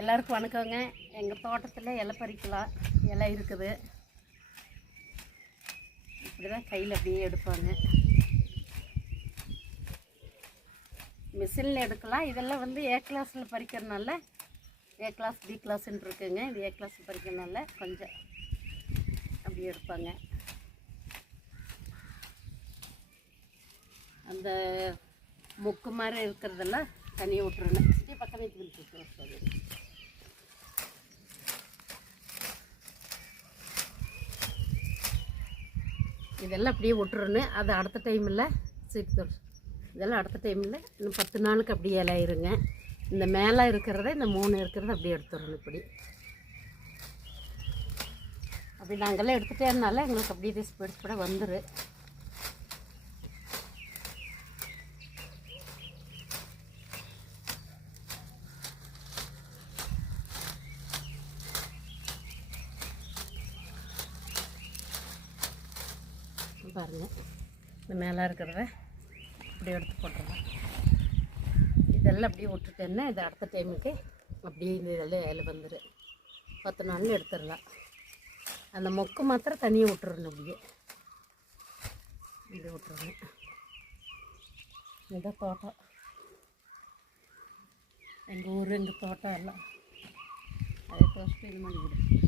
எல்லாருக்கும் வணக்கங்க. எங்கள் தோட்டத்தில் இலை பறிக்கலாம், இலை இருக்குது. இப்படி தான் கையில் அப்படியே எடுப்பாங்க. மிஷினில் எடுக்கலாம். இதெல்லாம் வந்து ஏ கிளாஸில் பறிக்கிறதுனால ஏ கிளாஸ் பி கிளாஸ்ன்னு இருக்குங்க. இது ஏ கிளாஸில் பறிக்கிறதுனால கொஞ்சம் அப்படியே எடுப்பாங்க. அந்த முக்கு மாதிரி இருக்கிறதெல்லாம் தனியாக விட்டுருணும். பக்கமே சொல்லி இதெல்லாம் அப்படியே விட்டுருணும். அது அடுத்த டைமில் சீட்டு இதெல்லாம் அடுத்த டைமில் இன்னும் 10 நாளுக்கு அப்படியே இலையிருங்க. இந்த மேலே இருக்கிறத இந்த 3 இருக்கிறத அப்படியே எடுத்துடணும். அப்படி நாங்கள்லாம் எடுத்துகிட்டே இருந்தாலும் எங்களுக்கு அப்படியே ஸ்பீட வந்துடும். பாருங்கள், இந்த மேலே இருக்கிறத அப்படியே எடுத்து போட்டுருவோம். இதெல்லாம் அப்படியே விட்டுட்டேன்னா இது அடுத்த டைமுக்கு அப்படியே இந்த இதெல்லாம் இலை வந்துடும். 10 நாளில் எடுத்துடலாம். அந்த மொக்கு மாத்திரம் தனியாக விட்டுறணும். அப்படியே இப்படி விட்டுறணும். இந்த தோட்டம் எங்கள் ஊர், எங்கள் தோட்டம் எல்லாம் அதே ஃபஸ்ட்டு இது பண்ணி விடும்.